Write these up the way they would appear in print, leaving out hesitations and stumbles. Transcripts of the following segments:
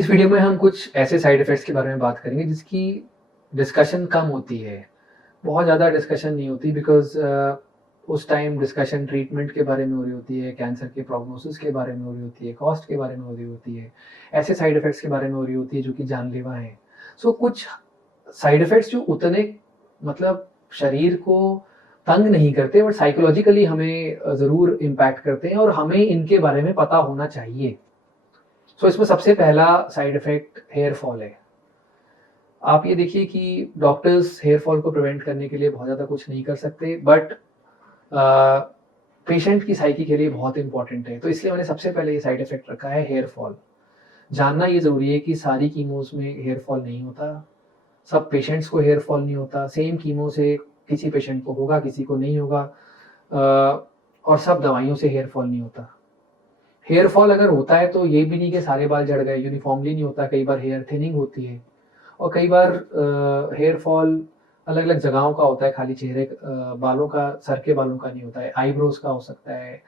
इस वीडियो में हम कुछ ऐसे साइड इफ़ेक्ट्स के बारे में बात करेंगे जिसकी डिस्कशन कम होती है। बहुत ज़्यादा डिस्कशन नहीं होती बिकॉज़ उस टाइम डिस्कशन ट्रीटमेंट के बारे में हो रही होती है, कैंसर के प्रोग्नोसिस के बारे में हो रही होती है, कॉस्ट के बारे में हो रही होती है, ऐसे साइड इफ़ेक्ट्स के बारे में हो रही होती है जो कि जानलेवा हैं। सो कुछ साइड इफ़ेक्ट्स जो उतने मतलब शरीर को तंग नहीं करते बट साइकोलॉजिकली हमें ज़रूर इम्पैक्ट करते हैं और हमें इनके बारे में पता होना चाहिए। सो इसमें सबसे पहला साइड इफ़ेक्ट हेयर फॉल है। आप ये देखिए कि डॉक्टर्स हेयर फॉल को प्रिवेंट करने के लिए बहुत ज़्यादा कुछ नहीं कर सकते बट पेशेंट की साइकी के लिए बहुत इंपॉर्टेंट है। तो इसलिए मैंने सबसे पहले ये साइड इफ़ेक्ट रखा है हेयर फॉल। जानना ये ज़रूरी है कि सारी कीमोज़ में हेयर फॉल नहीं होता, सब पेशेंट्स को हेयर फॉल नहीं होता, सेम कीमो से किसी पेशेंट को होगा, किसी को नहीं होगा और सब दवाइयों से हेयर फॉल नहीं होता। हेयर फॉल अगर होता है तो ये भी नहीं कि सारे बाल झड़ गए, यूनिफॉर्मली नहीं होता, कई बार हेयर थिनिंग होती है और कई बार हेयर फॉल अलग-अलग जगहों का होता है, खाली चेहरे बालों का, सर के बालों का नहीं होता है, आईब्रोज़ का हो सकता है,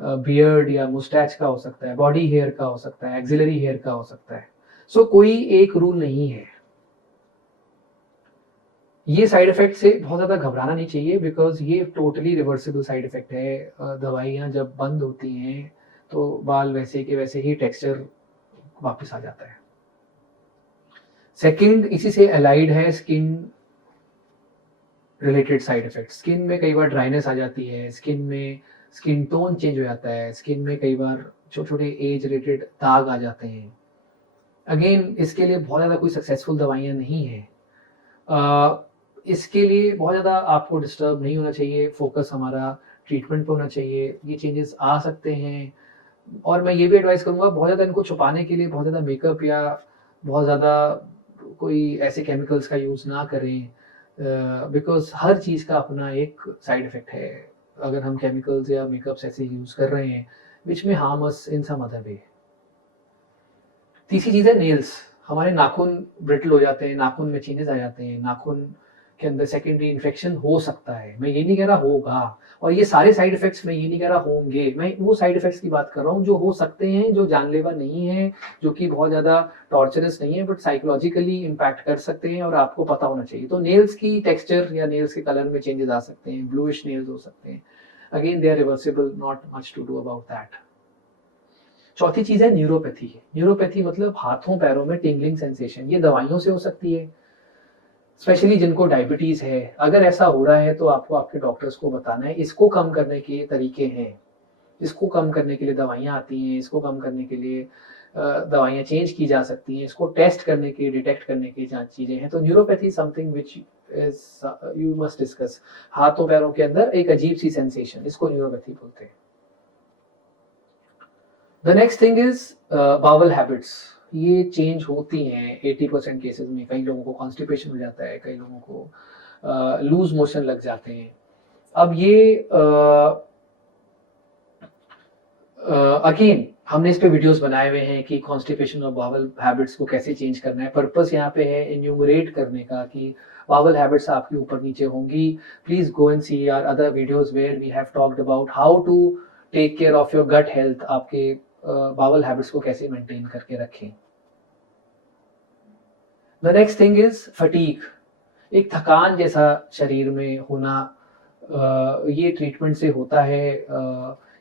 बियर्ड या मुस्टैच का हो सकता है, बॉडी हेयर का हो सकता है, एक्सिलरी हेयर का हो सकता है। सो कोई एक रूल नहीं है। ये साइड इफ़ेक्ट से बहुत ज़्यादा घबराना नहीं चाहिए बिकॉज़ ये टोटली रिवर्सिबल साइड इफ़ेक्ट है। दवाइयाँ जब बंद होती हैं, तो बाल वैसे के वैसे ही टेक्सचर वापस आ जाता है। सेकंड इसी से अलाइड है skin related side effect. Skin में कई बार ड्राइनेस आ जाती है, स्किन में स्किन टोन चेंज हो जाता है, स्किन में कई बार छोटे-छोटे एज रिलेटेड दाग आ जाते हैं। अगेन इसके लिए बहुत ज़्यादा कोई सक्सेसफुल दवाइयाँ नहीं हैं। इसके लिए बहुत ज़्यादा आपको डिस्टर्ब नहीं होना चाहिए, फ़ोकस हमारा ट्रीटमेंट पे होना चाहिए। ये चेंजेस आ सकते हैं और मैं ये भी एडवाइस करूँगा बहुत ज़्यादा इनको छुपाने के लिए बहुत ज़्यादा मेकअप या बहुत ज़्यादा कोई ऐसे केमिकल्स का यूज़ ना करें बिकॉज़ हर चीज़ का अपना एक साइड इफ़ेक्ट है। अगर हम केमिकल्स या मेकअप्स ऐसे यूज़ कर रहे हैं which may harm us in some other way. तीसरी चीज़ है नेल्स। हमारे नाखून ब्रिटल हो जाते हैं, नाखून में चेंजेस आ जाते हैं, नाखून के अंदर सेकेंडरी इन्फेक्शन हो सकता है। मैं ये नहीं कह रहा होगा और ये सारे साइड इफ़ेक्ट्स मैं ये नहीं कह रहा होंगे। मैं वो साइड इफ़ेक्ट्स की बात कर रहा हूँ जो हो सकते हैं, जो जानलेवा नहीं है, जो कि बहुत ज़्यादा टॉर्चरस नहीं है बट साइकोलॉजिकली इम्पैक्ट कर सकते हैं और आपको पता होना चाहिए। तो नेल्स की टेक्सचर या नेल्स के कलर में चेंजेस आ सकते हैं, ब्लूइश नेल्स हो सकते हैं। Again they are reversible, not much to do about that. चौथी चीज़ है न्यूरोपैथी। न्यूरोपैथी मतलब हाथों पैरों में टिंगलिंग सेंसेशन। ये दवाइयों से हो सकती है, स्पेशली जिनको डायबिटीज़ है। अगर ऐसा हो रहा है तो आपको आपके डॉक्टर्स को बताना है। इसको कम करने के तरीके हैं। इसको कम करने के लिए दवाइयाँ आती हैं, इसको कम करने के लिए दवाइयाँ चेंज की जा सकती हैं, इसको टेस्ट करने के, डिटेक्ट करने की चीज़ें हैं। तो neuropathy something which is you must discuss. हाथों पैरों के अंदर एक अजीब-सी सेंसेशन, इसको न्यूरोपैथी बोलते हैं। The next thing is bowel habits. ये चेंज होती हैं 80% केसेस में। कई लोगों को कॉन्स्टिपेशन हो जाता है, कई लोगों को लूज मोशन लग जाते हैं। अब ये अगेन हमने इस पे वीडियोस बनाए हुए हैं कि कॉन्स्टिपेशन और बावल हैबिट्स को कैसे चेंज करना है। पर्पस यहाँ पे है इन्यूमरेट करने का कि बावल हैबिट्स आपकी ऊपर नीचे होंगी। Please go and see our other videos where we have talked about how to take care of your gut health. आपके बावल हैबिट्स को कैसे मेंटेन करके रखें। The next thing is fatigue. एक थकान जैसा शरीर में होना, ये ट्रीटमेंट से होता है।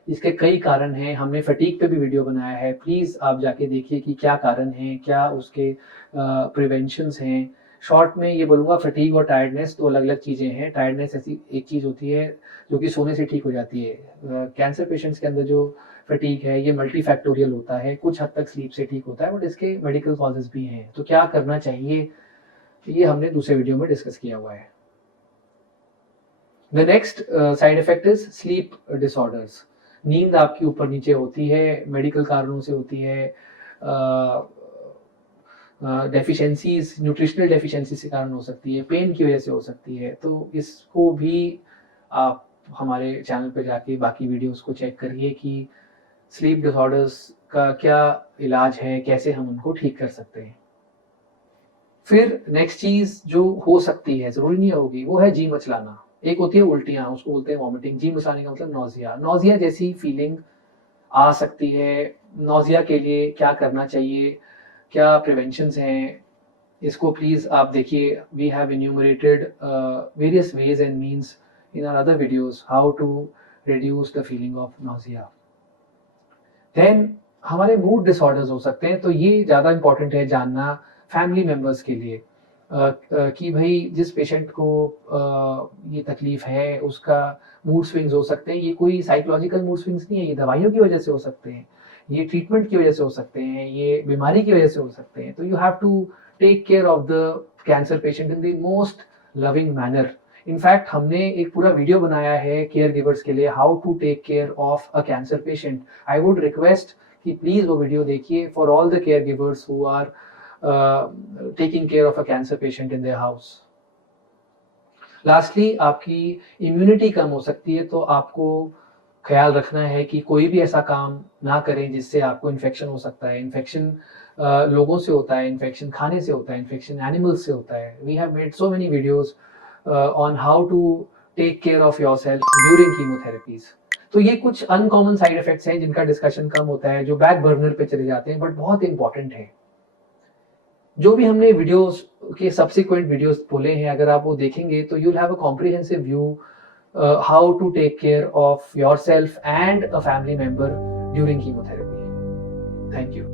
इसके कई कारण हैं, हमने फटीग पे भी वीडियो बनाया है। प्लीज़ आप जाके देखिए कि क्या कारण हैं, क्या उसके प्रिवेंशंस हैं। शॉर्ट में ये बोलूँगा फटीग और टायर्डनेस दो अलग-अलग चीज़ें हैं। टायर्डनेस ऐसी एक चीज़ होती है जो कि सोने से ठीक हो जाती है। कैंसर पेशेंट्स के अंदर जो फटीग है ये मल्टीफैक्टोरियल होता है, कुछ हद तक स्लीप से ठीक होता है बट इसके मेडिकल कॉजेज़ भी हैं। तो क्या करना चाहिए, ये हमने दूसरे वीडियो में डिस्कस किया हुआ है। The next side effect is sleep disorders. नींद आपकी ऊपर नीचे होती है, मेडिकल कारणों से होती है, डेफिशिएंसीज, न्यूट्रिशनल डेफिशिएंसी के कारण हो सकती है, पेन की वजह से हो सकती है। तो इसको भी आप हमारे चैनल पे जाके बाकी वीडियोस को चेक करिए कि स्लीप डिसऑर्डर्स का क्या इलाज है, कैसे हम उनको ठीक कर सकते हैं। फिर नेक्स्ट चीज़ जो हो सकती है, ज़रूरी नहीं होगी, वो है जी मचलाना। एक होती है उल्टियाँ, उसको बोलते हैं वॉमिटिंग। जी मचलाने का मतलब नौज़िया। नौज़िया जैसी फीलिंग आ सकती है। नौज़िया के लिए क्या करना चाहिए, क्या प्रिवेंशंस हैं, इसको प्लीज़ आप देखिए. We have enumerated various ways and means in our other videos how to reduce the feeling of nausea. Then हमारे मूड डिसऑर्डर्स हो सकते हैं, तो ये ज़्यादा इंपॉर्टेंट है जानना फैमिली मेम्बर्स के लिए कि भाई जिस पेशेंट को ये तकलीफ़ है उसका मूड स्विंग्स हो सकते हैं. ये कोई साइकोलॉजिकल मूड स्विंग्स नहीं है, ये दवाइयों की वजह से हो सकते हैं, ये ट्रीटमेंट की वजह से हो सकते हैं, ये बीमारी की वजह से हो सकते हैं. तो you have to take care of the cancer patient in the most loving manner. In fact हमने एक पूरा वीडियो बनाया है केयर गिवर्स के लिए, how to take care of a cancer patient. I would request कि प्लीज़ वो वीडियो देखिए for all the care givers who are taking care of a cancer patient in their house. Lastly, आपकी immunity कम हो सकती है, तो आपको ख्याल रखना है कि कोई भी ऐसा काम ना करें जिससे आपको इन्फेक्शन हो सकता है. इन्फेक्शन लोगों से होता है, इन्फेक्शन खाने से होता है, इन्फेक्शन एनिमल्स से होता है. We have made so many videos on how to take care of yourself during chemotherapies. तो ये कुछ अनकॉमन साइड इफेक्ट्स हैं जिनका डिस्कशन कम होता है, जो बैक बर्नर पे चले जाते हैं, बट बहुत इंपॉर्टेंट है. जो भी हमने वीडियोस के सब्सिक्वेंट वीडियोस बोले हैं, अगर आप वो देखेंगे तो you will have a comprehensive view how to take care of yourself and a family member during chemotherapy. Thank you.